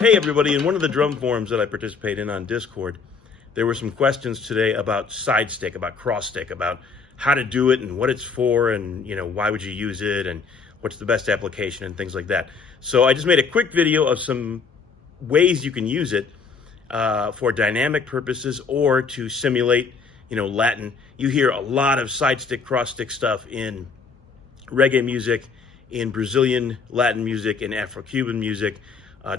Hey everybody, in one of the drum forums that I participate in on Discord, there were some questions today about side stick, about cross stick, about how to do it and what it's for and why would you use it and what's the best application and things like that. So I just made a quick video of some ways you can use it for dynamic purposes or to simulate Latin. You hear a lot of side stick, cross stick stuff in reggae music, in Brazilian Latin music, in Afro-Cuban music,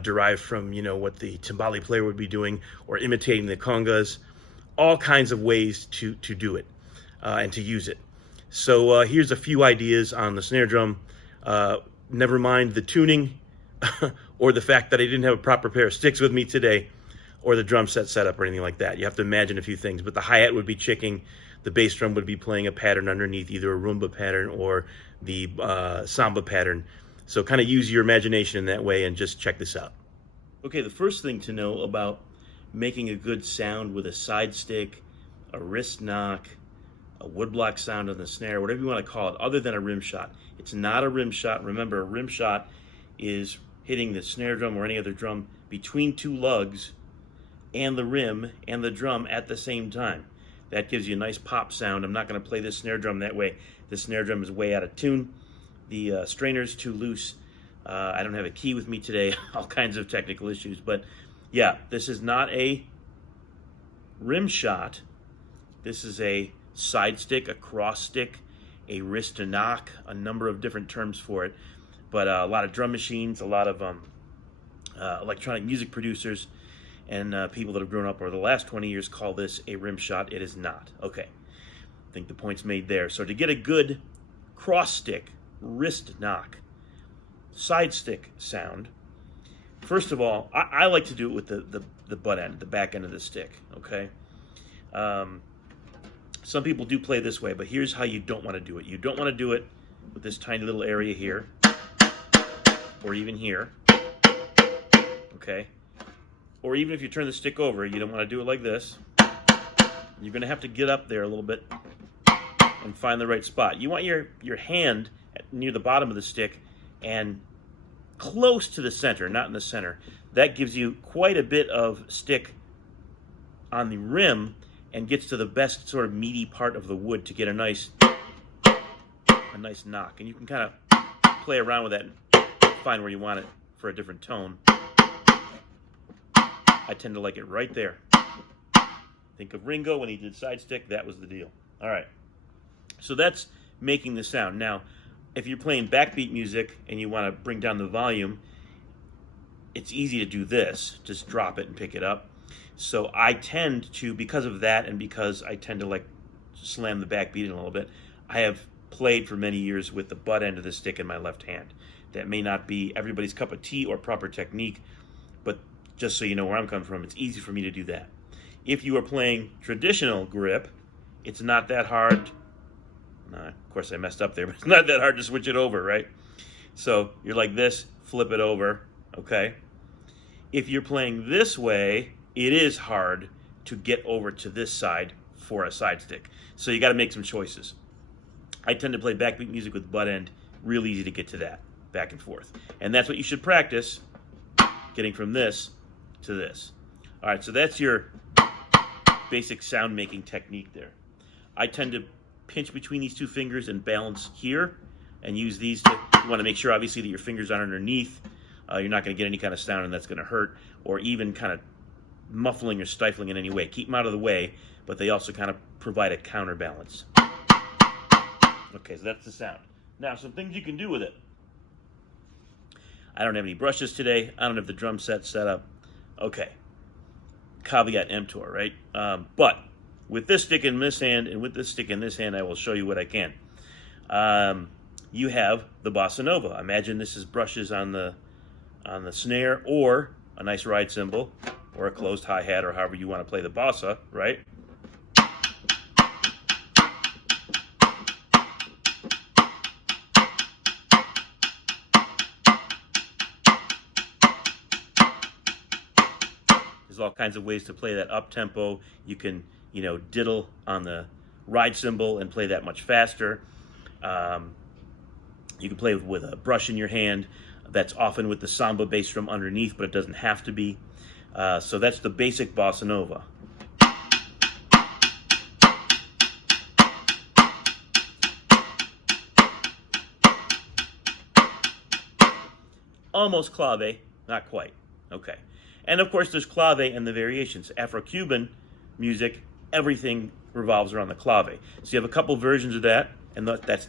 derived from what the timbale player would be doing or imitating the congas, all kinds of ways to do it and to use it. So here's a few ideas on the snare drum. Never mind the tuning or the fact that I didn't have a proper pair of sticks with me today, or the drum set setup or anything like that. You have to imagine a few things, but the hi-hat would be chicking, the bass drum would be playing a pattern underneath, either a rumba pattern or the samba pattern. So kind of use your imagination in that way and just check this out. Okay, the first thing to know about making a good sound with a side stick, a wrist knock, a woodblock sound on the snare, whatever you want to call it, other than a rim shot. It's not a rim shot. Remember, a rim shot is hitting the snare drum or any other drum between two lugs and the rim and the drum at the same time. That gives you a nice pop sound. I'm not going to play this snare drum that way. The snare drum is way out of tune. The strainer's too loose. I don't have a key with me today. All kinds of technical issues. But yeah, this is not a rim shot. This is a side stick, a cross stick, a wrist to knock, a number of different terms for it. But a lot of drum machines, a lot of electronic music producers, and people that have grown up over the last 20 years call this a rim shot. It is not. Okay, I think the point's made there. So to get a good cross stick, wrist knock, side stick sound, first of all, I like to do it with the butt end, the back end of the stick, okay? Some people do play this way, but here's how you don't want to do it. You don't want to do it with this tiny little area here, or even here, okay? Or even if you turn the stick over, you don't want to do it like this. You're going to have to get up there a little bit and find the right spot. You want your hand near the bottom of the stick and close to the center, not in the center. That gives you quite a bit of stick on the rim and gets to the best sort of meaty part of the wood to get a nice knock. And you can kind of play around with that and find where you want it for a different tone. I tend to like it right there. Think of Ringo when he did side stick, that was the deal. All right, so that's making the sound. Now, if you're playing backbeat music and you want to bring down the volume, it's easy to do this. Just drop it and pick it up. So I tend to, because of that and because I tend to like slam the backbeat in a little bit, I have played for many years with the butt end of the stick in my left hand. That may not be everybody's cup of tea or proper technique, but just so you know where I'm coming from, it's easy for me to do that. If you are playing traditional grip, it's not that hard. Of course I messed up there, but it's not that hard to switch it over, right? So you're like this, flip it over, okay? If you're playing this way, it is hard to get over to this side for a side stick. So you got to make some choices. I tend to play backbeat music with butt end, real easy to get to that, back and forth. And that's what you should practice, getting from this to this. All right, so that's your basic sound making technique there. I tend to pinch between these two fingers and balance here and use these to, you want to make sure obviously that your fingers aren't underneath. You're not going to get any kind of sound and that's going to hurt, or even kind of muffling or stifling in any way. Keep them out of the way, but they also kind of provide a counterbalance. Okay, so that's the sound. Now, some things you can do with it. I don't have any brushes today. I don't have the drum set set up. Okay, caveat emptor, right? But with this stick in this hand and with this stick in this hand, I will show you what I can. You have the bossa nova. Imagine this is brushes on the snare, or a nice ride cymbal, or a closed hi-hat, or however you want to play the bossa, right? There's all kinds of ways to play that up tempo. You can, diddle on the ride cymbal and play that much faster. You can play with a brush in your hand. That's often with the samba bass drum underneath, but it doesn't have to be. So that's the basic bossa nova. Almost clave, not quite. Okay. And of course, there's clave and the variations. Afro-Cuban music, everything revolves around the clave. So you have a couple versions of that, and that's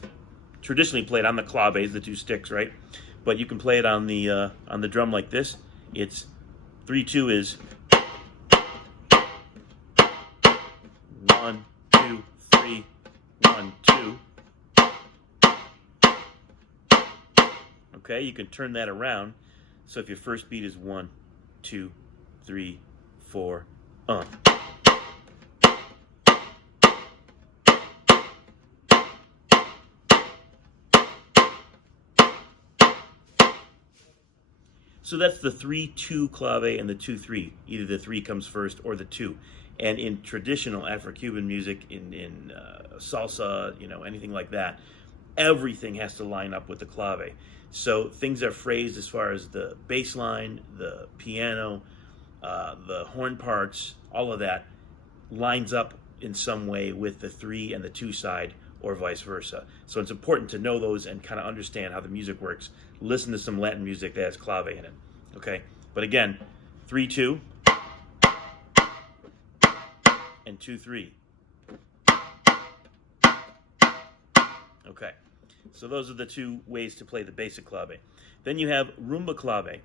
traditionally played on the claves, the two sticks, right? But you can play it on the drum like this. It's 3-2 is 1, 2, 3, 1, 2. Okay, you can turn that around. So if your first beat is 1, 2, 3, 4, So that's the 3-2 clave and the 2-3. Either the 3 comes first or the 2. And in traditional Afro-Cuban music, in salsa, anything like that, everything has to line up with the clave. So things are phrased as far as the bass line, the piano, the horn parts, all of that lines up in some way with the 3 and the 2 side, or vice versa. So it's important to know those and kind of understand how the music works. Listen to some Latin music that has clave in it. Okay, but again, 3-2 and 2-3. Okay, so those are the two ways to play the basic clave. Then you have rumba clave.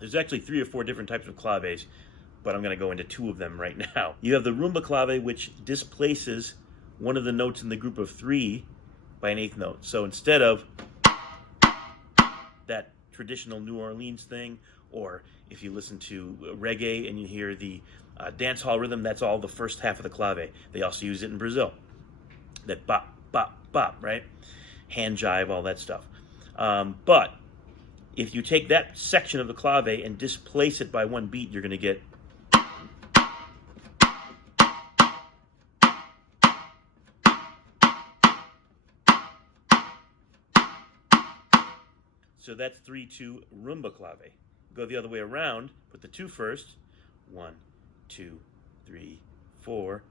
There's actually 3 or 4 different types of claves, but I'm going to go into 2 of them right now. You have the rumba clave, which displaces one of the notes in the group of 3 by an 8th note. So instead of that traditional New Orleans thing, or if you listen to reggae and you hear the dance hall rhythm, that's all the first half of the clave. They also use it in Brazil. That bop, bop, bop, right? Hand jive, all that stuff. But if you take that section of the clave and displace it by 1 beat, you're going to get so that's 3-2 rumba clave. Go the other way around, put the 2 first. 1, 2, 3, 4,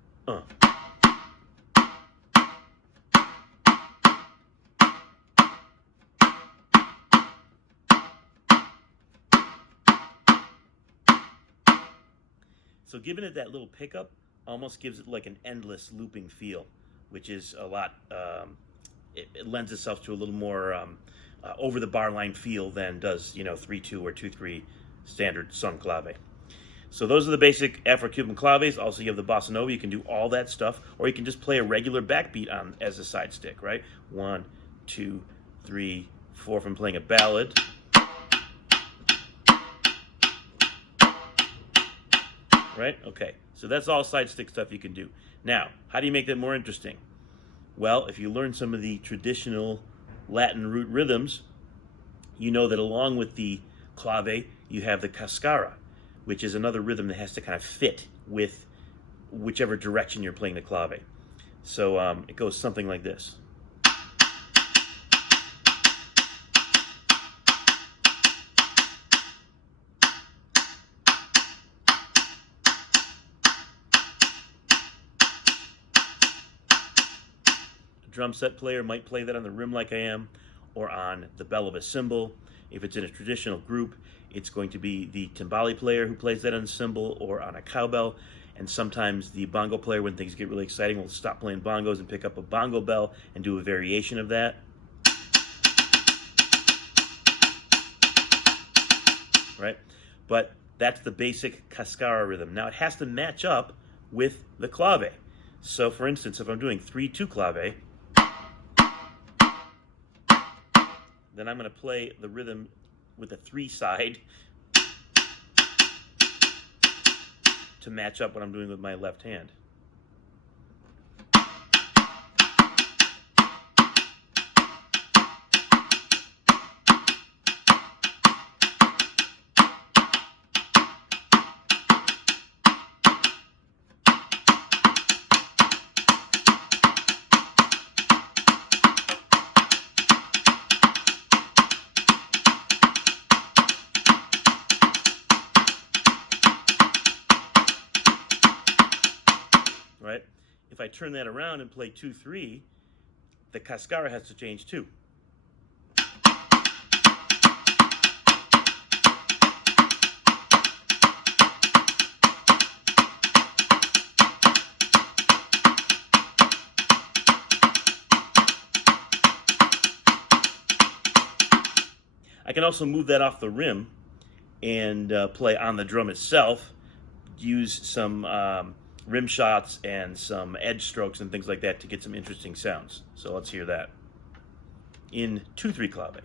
So giving it that little pickup almost gives it like an endless looping feel, which is a lot, it lends itself to a little more over the bar line feel than does 3-2 or 2-3 standard son clave. So those are the basic Afro-Cuban claves. Also, you have the bossa nova. You can do all that stuff, or you can just play a regular backbeat on as a side stick, right? 1, 2, 3, 4 from playing a ballad. Right? Okay. So that's all side stick stuff you can do. Now, how do you make that more interesting? Well, if you learn some of the traditional Latin root rhythms, you know that along with the clave, you have the cascara, which is another rhythm that has to kind of fit with whichever direction you're playing the clave. So it goes something like this. Drum set player might play that on the rim like I am, or on the bell of a cymbal. If it's in a traditional group, it's going to be the timbale player who plays that on a cymbal or on a cowbell, and sometimes the bongo player, when things get really exciting, will stop playing bongos and pick up a bongo bell and do a variation of that. Right? But that's the basic cascara rhythm. Now it has to match up with the clave. So for instance, if I'm doing 3-2 clave, then I'm going to play the rhythm with a 3 side to match up what I'm doing with my left hand. right? If I turn that around and play 2-3, the cascara has to change too. I can also move that off the rim and play on the drum itself, use some rim shots and some edge strokes and things like that to get some interesting sounds. So let's hear that in 2-3 clave.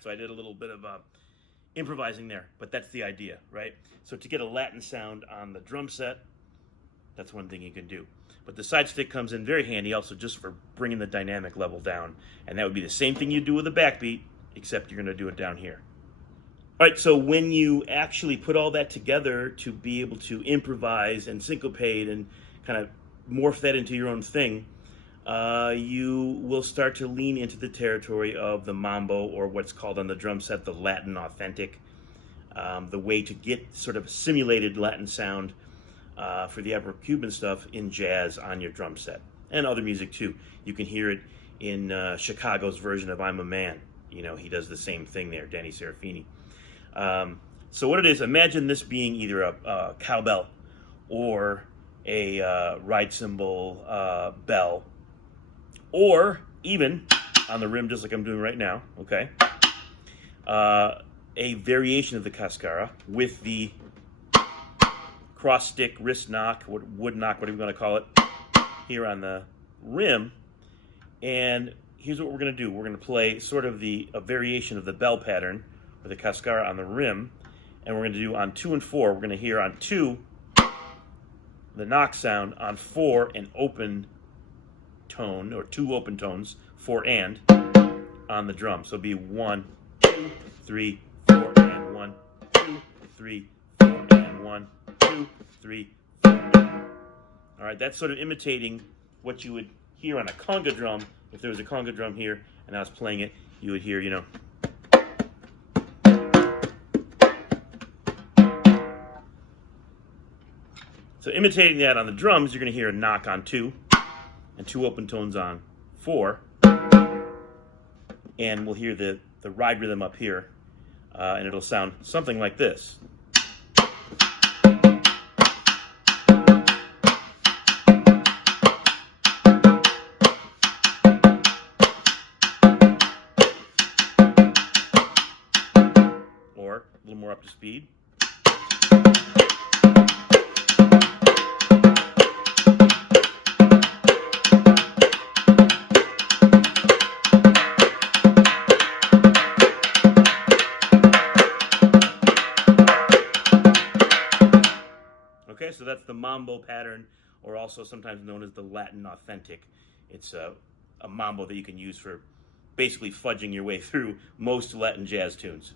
So I did a little bit of improvising there, but that's the idea, right? So to get a Latin sound on the drum set, that's one thing you can do. But the side stick comes in very handy also just for bringing the dynamic level down. And that would be the same thing you do with a backbeat, except you're going to do it down here. All right, so when you actually put all that together to be able to improvise and syncopate and kind of morph that into your own thing, you will start to lean into the territory of the mambo, or what's called on the drum set the Latin authentic, the way to get sort of simulated Latin sound for the Afro-Cuban stuff in jazz on your drum set, and other music too. You can hear it in Chicago's version of I'm a Man. You know, he does the same thing there, Danny Serafini. So what it is, imagine this being either a cowbell or a ride cymbal bell, or even on the rim, just like I'm doing right now, okay? A variation of the cascara with the cross stick, wrist knock, wood knock, whatever you want to call it, here on the rim. And here's what we're going to do. We're going to play sort of a variation of the bell pattern with the cascara on the rim. And we're going to do on 2 and 4. We're going to hear on 2 the knock sound, on 4 an open tone, or 2 open tones, 4 and, on the drum. So it'll be 1, 2, 3, 4, and 1, 2, 3, 4, and 1, 2, 3, 4. All right, that's sort of imitating what you would hear on a conga drum. If there was a conga drum here and I was playing it, you would hear, you know. So imitating that on the drums, you're going to hear a knock on 2 and 2 open tones on 4. And we'll hear the ride rhythm up here, and it'll sound something like this. Or a little more up to speed. Okay, so that's the mambo pattern, or also sometimes known as the Latin authentic. It's a mambo that you can use for basically fudging your way through most Latin jazz tunes.